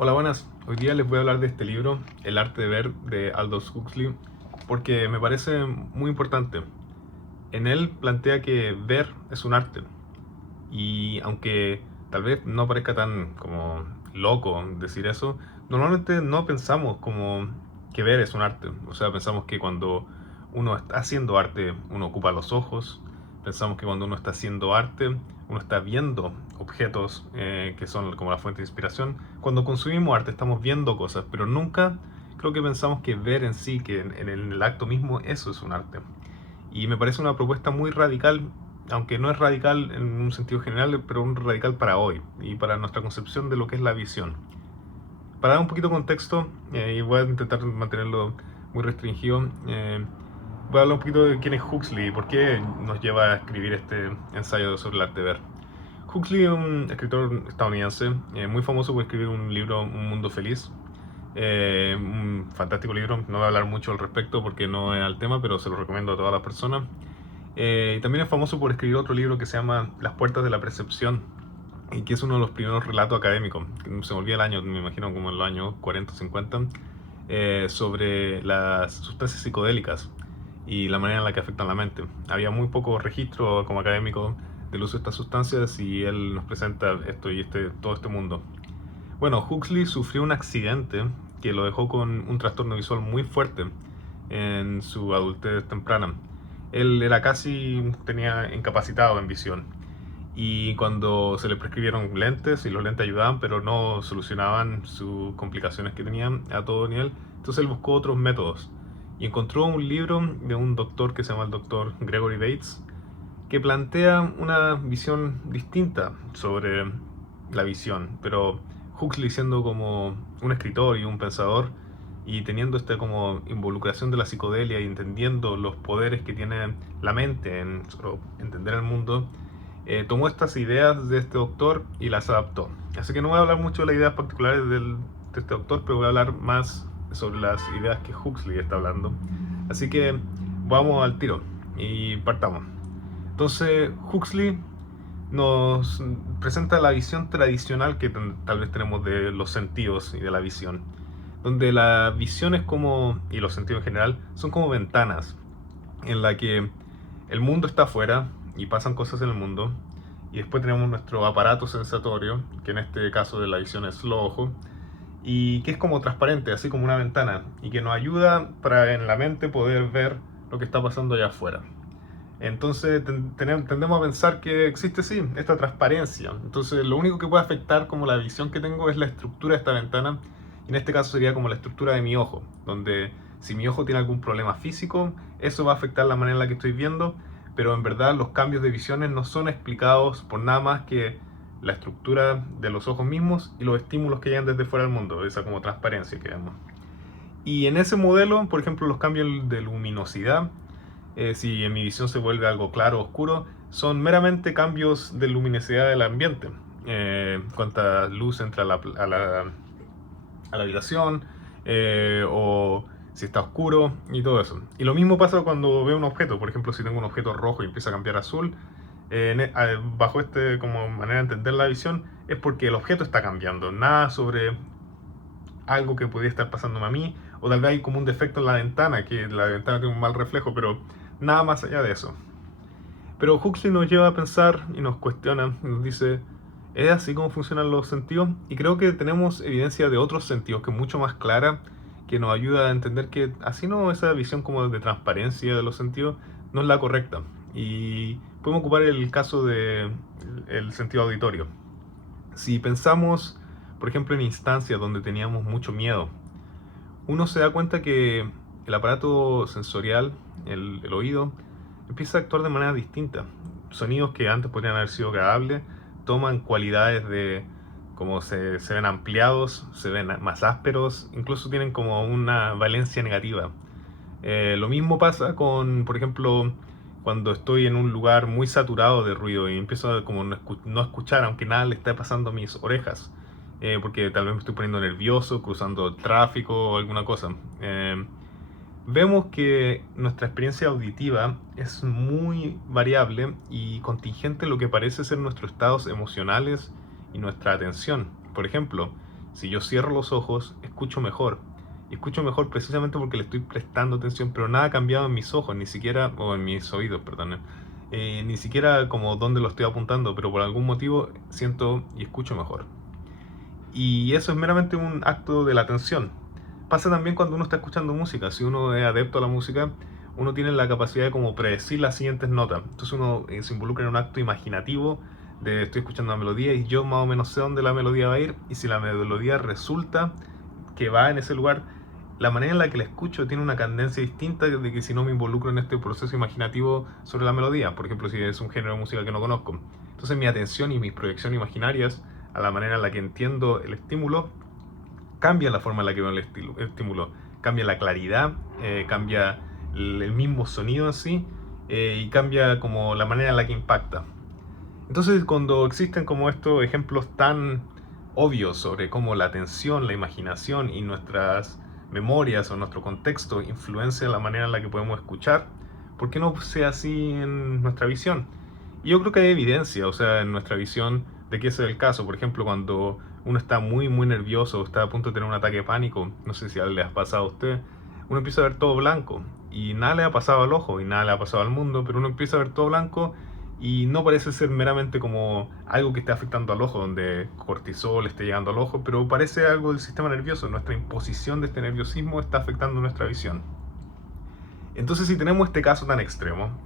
Hola, buenas. Hoy día les voy a hablar de este libro, El arte de ver, de Aldous Huxley, porque me parece muy importante. En él plantea que ver es un arte, y aunque tal vez no parezca tan como loco decir eso, normalmente no pensamos como que ver es un arte. O sea, pensamos que cuando uno está haciendo arte, uno ocupa los ojos. Pensamos que cuando uno está haciendo arte, uno está viendo objetos que son como la fuente de inspiración. Cuando consumimos arte, estamos viendo cosas, pero nunca creo que pensamos que ver en sí, que en el acto mismo, eso es un arte. Y me parece una propuesta muy radical, aunque no es radical en un sentido general, pero un radical para hoy y para nuestra concepción de lo que es la visión. Para dar un poquito de contexto, y voy a intentar mantenerlo muy restringido, voy a hablar un poquito de quién es Huxley y por qué nos lleva a escribir este ensayo sobre el arte de ver. Huxley es un escritor estadounidense muy famoso por escribir un libro, Un Mundo Feliz. Un fantástico libro, no voy a hablar mucho al respecto porque no es al tema, pero se lo recomiendo a todas las personas. Y también es famoso por escribir otro libro que se llama Las Puertas de la Percepción, y que es uno de los primeros relatos académicos, que se me olvida el año, me imagino como en los años 40 o 50, sobre las sustancias psicodélicas y la manera en la que afectan la mente. Había muy poco registro como académico del uso de estas sustancias y él nos presenta esto y todo este mundo. Bueno, Huxley sufrió un accidente que lo dejó con un trastorno visual muy fuerte en su adultez temprana. Él era tenía incapacitado en visión. Y cuando se le prescribieron lentes, y los lentes ayudaban, pero no solucionaban sus complicaciones que tenían a todo nivel, entonces él buscó otros métodos. Y encontró un libro de un doctor que se llama el doctor Gregory Bates, que plantea una visión distinta sobre la visión, pero Huxley siendo como un escritor y un pensador y teniendo esta como involucración de la psicodelia y entendiendo los poderes que tiene la mente en entender el mundo, tomó estas ideas de este doctor y las adaptó. Así que no voy a hablar mucho de las ideas particulares de este doctor, pero voy a hablar más sobre las ideas que Huxley está hablando. Así que vamos al tiro y partamos. Entonces, Huxley nos presenta la visión tradicional que tal vez tenemos de los sentidos y de la visión, donde la visión es como, y los sentidos en general, son como ventanas en la que el mundo está afuera y pasan cosas en el mundo, y después tenemos nuestro aparato sensatorio, que en este caso de la visión es el ojo, y que es como transparente, así como una ventana, y que nos ayuda para en la mente poder ver lo que está pasando allá afuera. Entonces tendemos a pensar que existe sí, esta transparencia. Entonces lo único que puede afectar como la visión que tengo es la estructura de esta ventana. Y en este caso sería como la estructura de mi ojo, donde si mi ojo tiene algún problema físico, eso va a afectar la manera en la que estoy viendo, pero en verdad los cambios de visiones no son explicados por nada más que la estructura de los ojos mismos y los estímulos que llegan desde fuera del mundo, esa como transparencia que vemos. Y en ese modelo, por ejemplo, los cambios de luminosidad, si en mi visión se vuelve algo claro o oscuro, son meramente cambios de luminosidad del ambiente. Cuánta luz entra a la habitación, o si está oscuro y todo eso. Y lo mismo pasa cuando veo un objeto. Por ejemplo, si tengo un objeto rojo y empieza a cambiar a azul, bajo este como manera de entender la visión, es porque el objeto está cambiando. Nada sobre algo que podría estar pasándome a mí, o tal vez hay como un defecto en la ventana, que la ventana tiene un mal reflejo, pero nada más allá de eso. Pero Huxley nos lleva a pensar y nos cuestiona, nos dice, ¿es así como funcionan los sentidos? Y creo que tenemos evidencia de otros sentidos que es mucho más clara, que nos ayuda a entender que así no, esa visión como de transparencia de los sentidos no es la correcta. Y podemos ocupar el caso de el sentido auditorio. Si pensamos, por ejemplo, en instancias donde teníamos mucho miedo, uno se da cuenta que el aparato sensorial, el oído, empieza a actuar de manera distinta. Sonidos que antes podrían haber sido agradables toman cualidades de como se ven ampliados, se ven más ásperos, incluso tienen como una valencia negativa. Lo mismo pasa con, por ejemplo, cuando estoy en un lugar muy saturado de ruido y empiezo a como no escuchar, aunque nada le esté pasando a mis orejas, porque tal vez me estoy poniendo nervioso, cruzando tráfico o alguna cosa. Vemos que nuestra experiencia auditiva es muy variable y contingente en lo que parece ser nuestros estados emocionales y nuestra atención. Por ejemplo, Si yo cierro los ojos, escucho mejor. Y escucho mejor precisamente porque le estoy prestando atención, pero nada ha cambiado en mis ojos, ni siquiera, o en mis oídos, perdón. Ni siquiera como dónde lo estoy apuntando, pero por algún motivo siento y escucho mejor. Y eso es meramente un acto de la atención. Pasa también cuando uno está escuchando música. Si uno es adepto a la música, uno tiene la capacidad de como predecir las siguientes notas. Entonces uno se involucra en un acto imaginativo de estoy escuchando la melodía y yo más o menos sé dónde la melodía va a ir, y si la melodía resulta que va en ese lugar, la manera en la que la escucho tiene una cadencia distinta de que si no me involucro en este proceso imaginativo sobre la melodía. Por ejemplo, si es un género de música que no conozco. Entonces mi atención y mis proyecciones imaginarias a la manera en la que entiendo el estímulo cambia la forma en la que veo el estímulo, cambia la claridad, cambia el mismo sonido en sí, y cambia como la manera en la que impacta. Entonces, cuando existen como estos ejemplos tan obvios sobre cómo la atención, la imaginación y nuestras memorias o nuestro contexto influencian la manera en la que podemos escuchar, ¿por qué no sea así en nuestra visión? Y yo creo que hay evidencia, o sea, en nuestra visión de que ese es el caso. Por ejemplo, cuando uno está muy nervioso, está a punto de tener un ataque de pánico, no sé si le ha pasado a usted, uno empieza a ver todo blanco y nada le ha pasado al ojo y nada le ha pasado al mundo, pero uno empieza a ver todo blanco y no parece ser meramente como algo que esté afectando al ojo, donde cortisol esté llegando al ojo, pero parece algo del sistema nervioso. Nuestra imposición de este nerviosismo está afectando nuestra visión. Entonces, si tenemos este caso tan extremo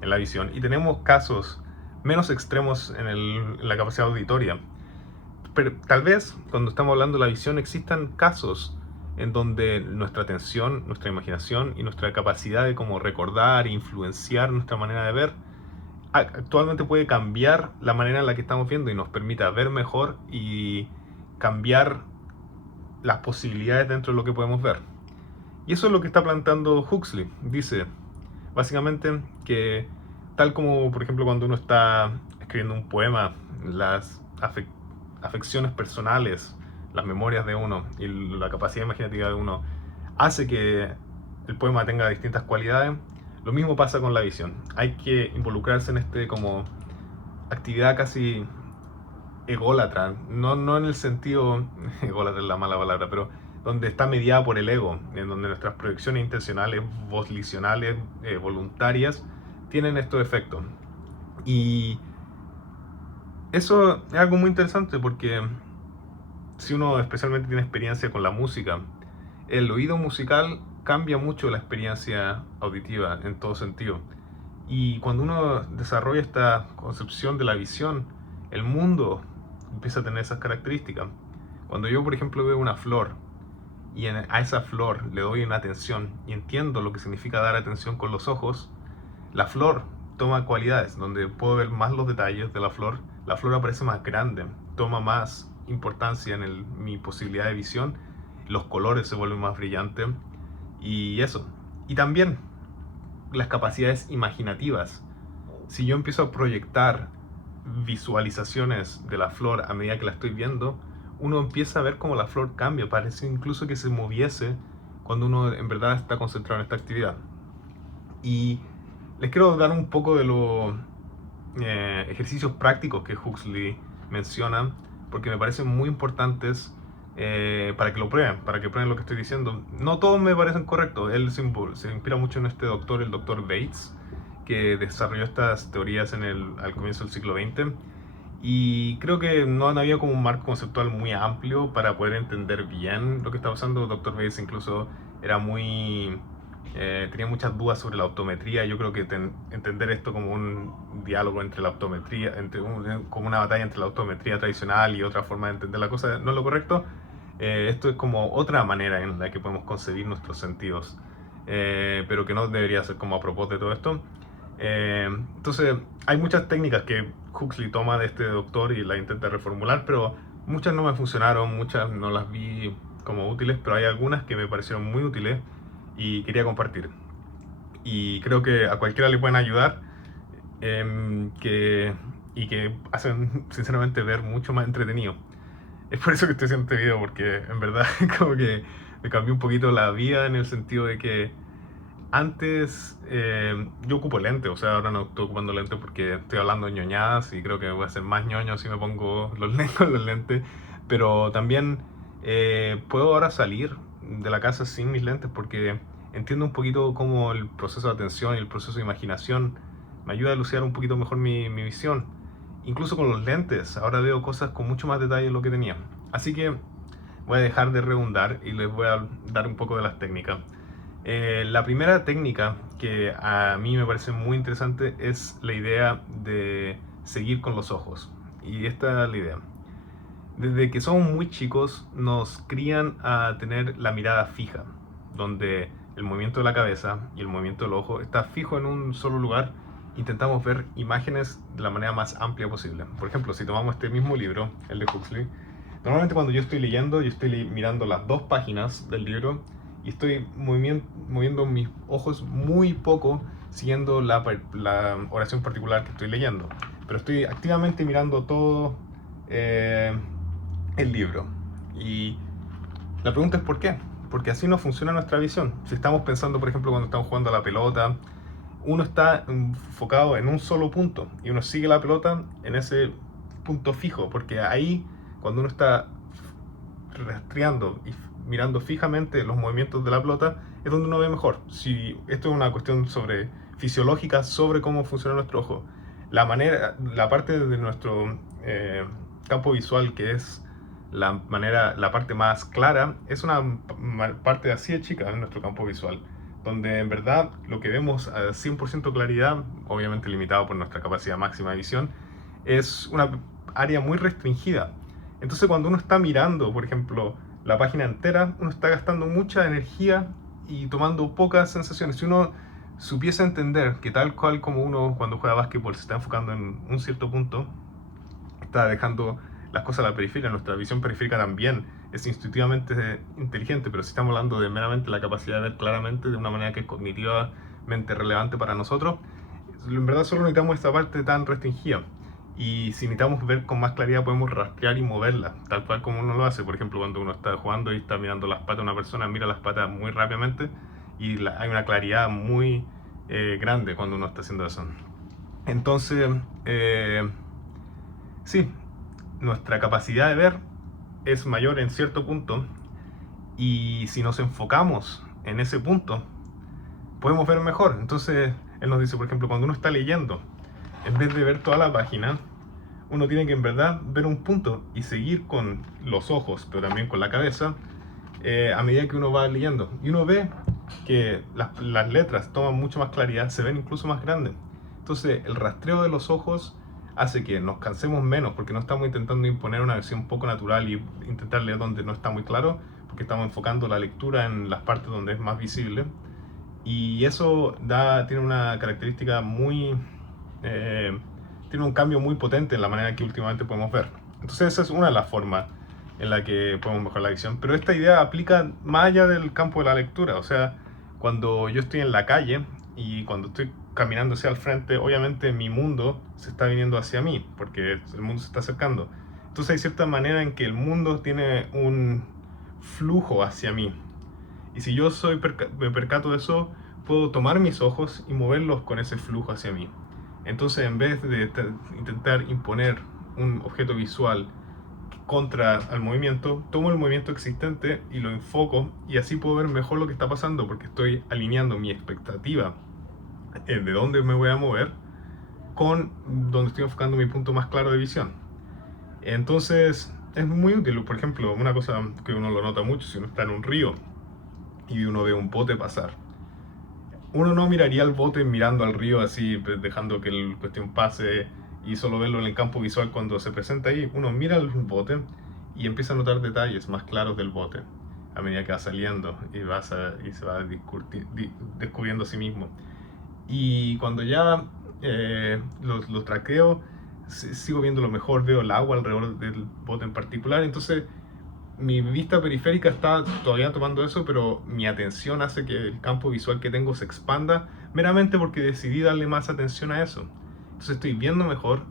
en la visión y tenemos casos menos extremos en la capacidad auditoria, pero tal vez cuando estamos hablando de la visión existan casos en donde nuestra atención, nuestra imaginación y nuestra capacidad de como recordar e influenciar nuestra manera de ver actualmente puede cambiar la manera en la que estamos viendo y nos permita ver mejor y cambiar las posibilidades dentro de lo que podemos ver. Y eso es lo que está planteando Huxley. Dice, básicamente, que tal como, por ejemplo, cuando uno está escribiendo un poema, las afecciones personales, las memorias de uno y la capacidad imaginativa de uno hace que el poema tenga distintas cualidades, lo mismo pasa con la visión. Hay que involucrarse en este como actividad casi ególatra, no en el sentido, ególatra es la mala palabra, pero donde está mediada por el ego, en donde nuestras proyecciones intencionales, volicionales, voluntarias, tienen estos efectos. Y eso es algo muy interesante porque si uno especialmente tiene experiencia con la música, el oído musical cambia mucho la experiencia auditiva en todo sentido. Y cuando uno desarrolla esta concepción de la visión, el mundo empieza a tener esas características. Cuando yo, por ejemplo, veo una flor y a esa flor le doy una atención y entiendo lo que significa dar atención con los ojos, la flor toma cualidades donde puedo ver más los detalles de la flor aparece más grande, toma más importancia en mi posibilidad de visión, los colores se vuelven más brillantes y eso. Y también las capacidades imaginativas. Si yo empiezo a proyectar visualizaciones de la flor a medida que la estoy viendo, uno empieza a ver cómo la flor cambia, parece incluso que se moviese cuando uno en verdad está concentrado en esta actividad. Y les quiero dar un poco de los ejercicios prácticos que Huxley menciona, porque me parecen muy importantes para que lo prueben, para que prueben lo que estoy diciendo. No todos me parecen correctos. Él se inspira mucho en este doctor, el doctor Bates, que desarrolló estas teorías al comienzo del siglo XX. Y creo que no había como un marco conceptual muy amplio para poder entender bien lo que estaba pasando. El doctor Bates incluso era tenía muchas dudas sobre la optometría. Yo creo que entender esto como un diálogo entre la optometría, como una batalla entre la optometría tradicional y otra forma de entender la cosa, no es lo correcto. Esto es como otra manera en la que podemos concebir nuestros sentidos, pero que no debería ser como a propósito de todo esto. Entonces, hay muchas técnicas que Huxley toma de este doctor y las intenta reformular, pero muchas no me funcionaron, muchas no las vi como útiles, pero hay algunas que me parecieron muy útiles y quería compartir. Y creo que a cualquiera le pueden ayudar, y que hacen sinceramente ver mucho más entretenido. Es por eso que estoy haciendo este video, porque en verdad como que me cambió un poquito la vida en el sentido de que antes yo ocupo lentes, o sea, ahora no estoy ocupando lentes porque estoy hablando de ñoñadas y creo que voy a ser más ñoño si me pongo los lentes, pero también Puedo ahora salir de la casa sin mis lentes porque entiendo un poquito cómo el proceso de atención y el proceso de imaginación me ayuda a elucidar un poquito mejor mi visión. Incluso con los lentes, ahora veo cosas con mucho más detalle de lo que tenía. Así que voy a dejar de redundar y les voy a dar un poco de las técnicas. La primera técnica que a mí me parece muy interesante es la idea de seguir con los ojos. Y esta es la idea. Desde que somos muy chicos nos crían a tener la mirada fija, donde el movimiento de la cabeza y el movimiento del ojo está fijo en un solo lugar. Intentamos ver imágenes de la manera más amplia posible. Por ejemplo, si tomamos este mismo libro, el de Huxley, normalmente cuando yo estoy leyendo, yo estoy mirando las dos páginas del libro y estoy moviendo mis ojos muy poco siguiendo la oración particular que estoy leyendo. Pero estoy activamente mirando todo el libro. Y la pregunta es ¿por qué? Porque así no funciona nuestra visión. Si estamos pensando, por ejemplo, cuando estamos jugando a la pelota, uno está enfocado en un solo punto y uno sigue la pelota en ese punto fijo, porque ahí, cuando uno está rastreando y mirando fijamente los movimientos de la pelota, es donde uno ve mejor. Si esto es una cuestión fisiológica sobre cómo funciona nuestro ojo, la parte de nuestro campo visual que es la parte más clara, es una parte así de chica en nuestro campo visual, donde en verdad lo que vemos a 100% claridad, obviamente limitado por nuestra capacidad máxima de visión, es una área muy restringida. Entonces cuando uno está mirando, por ejemplo, la página entera, uno está gastando mucha energía y tomando pocas sensaciones. Si uno supiese entender que tal cual como uno cuando juega básquetbol se está enfocando en un cierto punto, está dejando las cosas a la periferia, nuestra visión periférica también es instintivamente inteligente, pero si estamos hablando de meramente la capacidad de ver claramente de una manera que es cognitivamente relevante para nosotros, en verdad solo necesitamos esta parte tan restringida. Y si necesitamos ver con más claridad, podemos rastrear y moverla, tal cual como uno lo hace. Por ejemplo, cuando uno está jugando y está mirando las patas de una persona, mira las patas muy rápidamente y hay una claridad muy grande cuando uno está haciendo eso. Entonces, sí, nuestra capacidad de ver es mayor en cierto punto y si nos enfocamos en ese punto, podemos ver mejor. Entonces, él nos dice, por ejemplo, cuando uno está leyendo, en vez de ver toda la página, uno tiene que en verdad ver un punto y seguir con los ojos, pero también con la cabeza, a medida que uno va leyendo. Y uno ve que las letras toman mucho más claridad, se ven incluso más grandes. Entonces, el rastreo de los ojos hace que nos cansemos menos, porque no estamos intentando imponer una versión poco natural y intentar leer donde no está muy claro, porque estamos enfocando la lectura en las partes donde es más visible. Y eso tiene una característica tiene un cambio muy potente en la manera que últimamente podemos ver. Entonces esa es una de las formas en la que podemos mejorar la visión. Pero esta idea aplica más allá del campo de la lectura. O sea, cuando yo estoy en la calle y cuando estoy caminando hacia el frente, obviamente mi mundo se está viniendo hacia mí, porque el mundo se está acercando. Entonces hay cierta manera en que el mundo tiene un flujo hacia mí. Y si yo me percato de eso, puedo tomar mis ojos y moverlos con ese flujo hacia mí. Entonces, en vez de intentar imponer un objeto visual contra el movimiento, tomo el movimiento existente y lo enfoco y así puedo ver mejor lo que está pasando porque estoy alineando mi expectativa de dónde me voy a mover con donde estoy enfocando mi punto más claro de visión. Entonces, es muy útil. Por ejemplo, una cosa que uno lo nota mucho si uno está en un río y uno ve un bote pasar. Uno no miraría el bote mirando al río así, dejando que la cuestión pase y solo verlo en el campo visual cuando se presenta ahí. Uno mira el bote y empieza a notar detalles más claros del bote a medida que va saliendo y se va descubriendo a sí mismo. Y cuando ya lo traqueo, sigo viendo lo mejor, veo el agua alrededor del bote en particular. Entonces mi vista periférica está todavía tomando eso, pero mi atención hace que el campo visual que tengo se expanda meramente porque decidí darle más atención a eso. Entonces estoy viendo mejor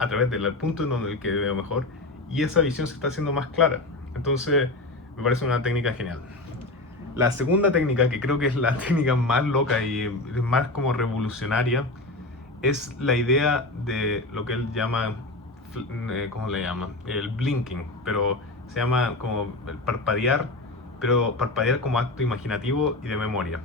a través del punto en donde el que veo mejor y esa visión se está haciendo más clara. Entonces me parece una técnica genial. La segunda técnica, que creo que es la técnica más loca y más como revolucionaria, es la idea de lo que él llama, ¿cómo le llama? El blinking, pero Se llama como el parpadear, pero parpadear como acto imaginativo y de memoria.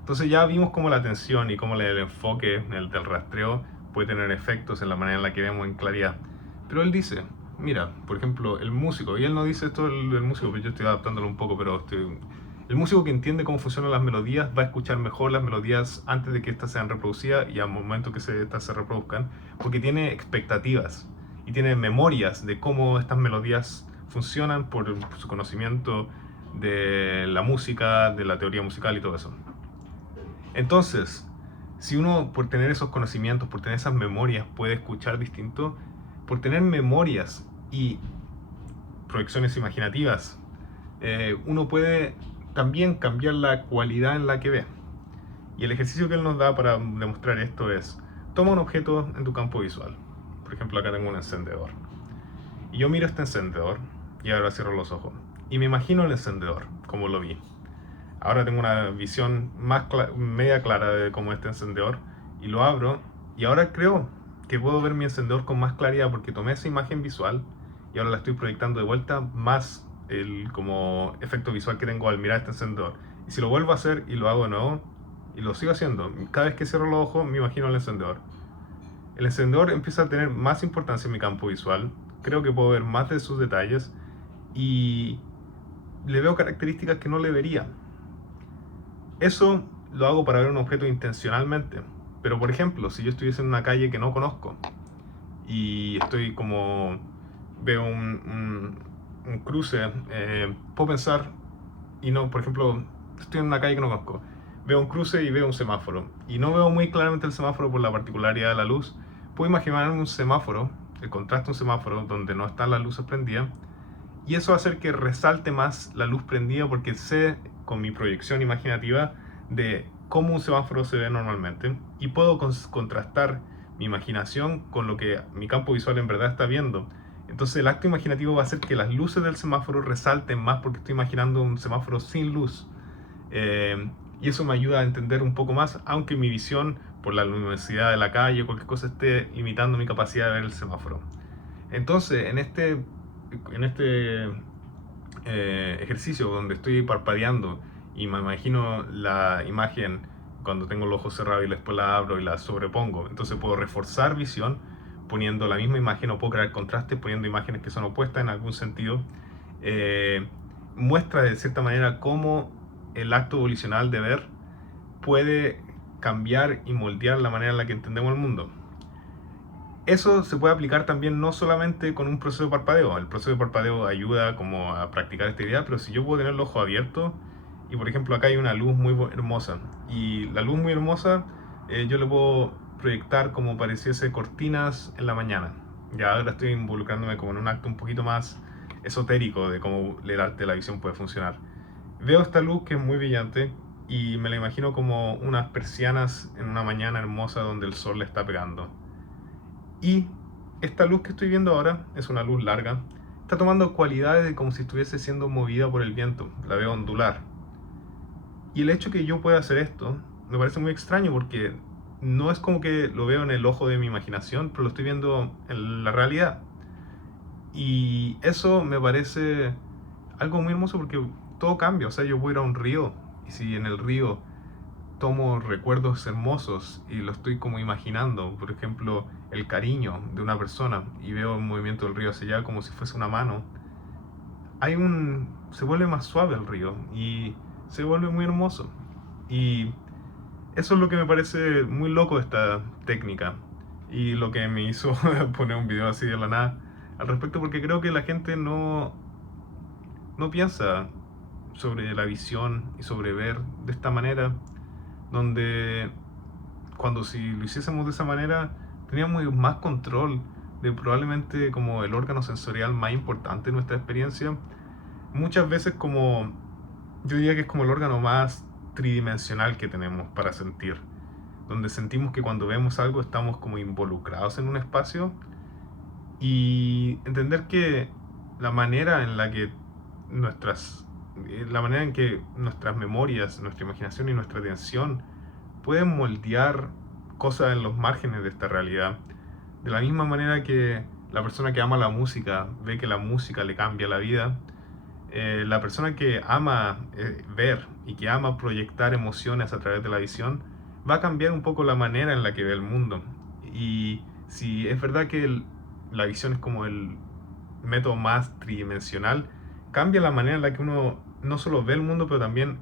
Entonces ya vimos cómo la atención y cómo el enfoque el del rastreo puede tener efectos en la manera en la que vemos en claridad. Pero él dice, mira, por ejemplo, el músico, y él no dice esto del músico, pero yo estoy adaptándolo un poco, pero el músico que entiende cómo funcionan las melodías va a escuchar mejor las melodías antes de que éstas sean reproducidas y al momento que estas se reproduzcan, porque tiene expectativas y tiene memorias de cómo estas melodías funcionan por su conocimiento de la música, de la teoría musical y todo eso. Entonces, si uno por tener esos conocimientos, por tener esas memorias, puede escuchar distinto, por tener memorias y proyecciones imaginativas, uno puede también cambiar la cualidad en la que ve. Y el ejercicio que él nos da para demostrar esto es, toma un objeto en tu campo visual. Por ejemplo, acá tengo un encendedor. Y yo miro este encendedor y ahora cierro los ojos. Y me imagino el encendedor, como lo vi. Ahora tengo una visión media clara de cómo es este encendedor y lo abro y ahora creo que puedo ver mi encendedor con más claridad porque tomé esa imagen visual y ahora la estoy proyectando de vuelta más el como efecto visual que tengo al mirar este encendedor. Y si lo vuelvo a hacer y lo hago de nuevo y lo sigo haciendo, cada vez que cierro los ojos me imagino el encendedor. El encendedor empieza a tener más importancia en mi campo visual, creo que puedo ver más de sus detalles y le veo características que no le vería. Eso lo hago para ver un objeto intencionalmente. Pero por ejemplo, si yo estuviese en una calle que no conozco y estoy como veo un cruce, puedo pensar y no, por ejemplo, estoy en una calle que no conozco, veo un cruce y veo un semáforo y no veo muy claramente el semáforo por la particularidad de la luz. Puedo imaginarme un semáforo, el contraste de un semáforo donde no están las luces prendidas y eso va a hacer que resalte más la luz prendida porque sé con mi proyección imaginativa de cómo un semáforo se ve normalmente y puedo contrastar mi imaginación con lo que mi campo visual en verdad está viendo. Entonces el acto imaginativo va a hacer que las luces del semáforo resalten más porque estoy imaginando un semáforo sin luz. Y eso me ayuda a entender un poco más, aunque mi visión por la luminosidad de la calle o cualquier cosa esté limitando mi capacidad de ver el semáforo. Entonces, en este ejercicio donde estoy parpadeando y me imagino la imagen cuando tengo los ojos cerrados y después la abro y la sobrepongo, entonces puedo reforzar visión poniendo la misma imagen o puedo crear contrastes poniendo imágenes que son opuestas en algún sentido. Muestra de cierta manera cómo el acto volicional de ver puede cambiar y moldear la manera en la que entendemos el mundo. Eso se puede aplicar también no solamente con un proceso de parpadeo. El proceso de parpadeo ayuda como a practicar esta idea, pero si yo puedo tener el ojo abierto y por ejemplo acá hay una luz muy hermosa y la luz muy hermosa yo le puedo proyectar como pareciese cortinas en la mañana. Ya ahora estoy involucrándome como en un acto un poquito más esotérico de cómo el arte de la visión puede funcionar. Veo esta luz que es muy brillante y me la imagino como unas persianas en una mañana hermosa donde el sol le está pegando. Y esta luz que estoy viendo ahora es una luz larga. Está tomando cualidades de como si estuviese siendo movida por el viento. La veo ondular. Y el hecho que yo pueda hacer esto me parece muy extraño porque no es como que lo veo en el ojo de mi imaginación, pero lo estoy viendo en la realidad. Y eso me parece algo muy hermoso porque todo cambia. O sea, yo voy a ir a un río y si en el río tomo recuerdos hermosos y lo estoy como imaginando, por ejemplo, el cariño de una persona y veo el movimiento del río hacia allá como si fuese una mano, se vuelve más suave el río y se vuelve muy hermoso. Y eso es lo que me parece muy loco de esta técnica y lo que me hizo poner un video así de la nada al respecto, porque creo que la gente no piensa sobre la visión y sobre ver de esta manera, donde cuando si lo hiciésemos de esa manera teníamos más control de probablemente como el órgano sensorial más importante de nuestra experiencia. Muchas veces como yo diría que es como el órgano más tridimensional que tenemos para sentir, donde sentimos que cuando vemos algo estamos como involucrados en un espacio y entender que la manera en la que nuestras memorias, nuestra imaginación y nuestra atención pueden moldear cosas en los márgenes de esta realidad. De la misma manera que la persona que ama la música ve que la música le cambia la vida. La persona que ama ver y que ama proyectar emociones a través de la visión va a cambiar un poco la manera en la que ve el mundo. Y si es verdad que la visión es como el método más tridimensional, cambia la manera en la que uno no solo ve el mundo, pero también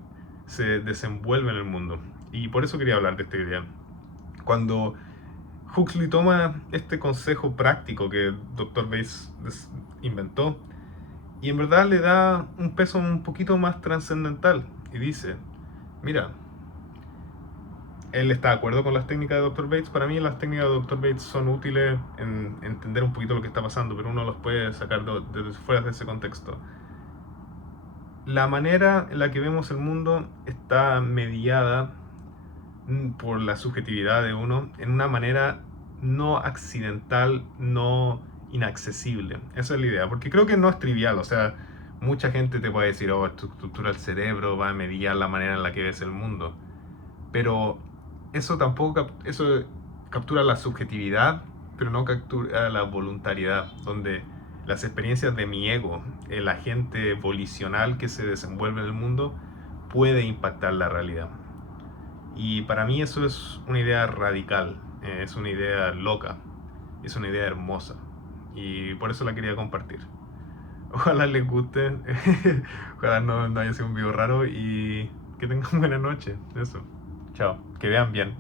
se desenvuelve en el mundo. Y por eso quería hablar de esta idea. Cuando Huxley toma este consejo práctico que Dr. Bates inventó y en verdad le da un peso un poquito más trascendental y dice, mira, él está de acuerdo con las técnicas de Dr. Bates. Para mí las técnicas de Dr. Bates son útiles en entender un poquito lo que está pasando, pero uno los puede sacar de fuera de ese contexto. La manera en la que vemos el mundo está mediada por la subjetividad de uno en una manera no accidental, no inaccesible. Esa es la idea, porque creo que no es trivial, o sea, mucha gente te puede decir, oh, tu estructura del cerebro va a mediar la manera en la que ves el mundo, pero eso tampoco, eso captura la subjetividad, pero no captura la voluntariedad, donde las experiencias de mi ego, el agente volicional que se desenvuelve en el mundo, puede impactar la realidad. Y para mí eso es una idea radical, es una idea loca, es una idea hermosa. Y por eso la quería compartir. Ojalá les guste, ojalá no haya sido un video raro y que tengan buena noche. Eso. Chao, que vean bien.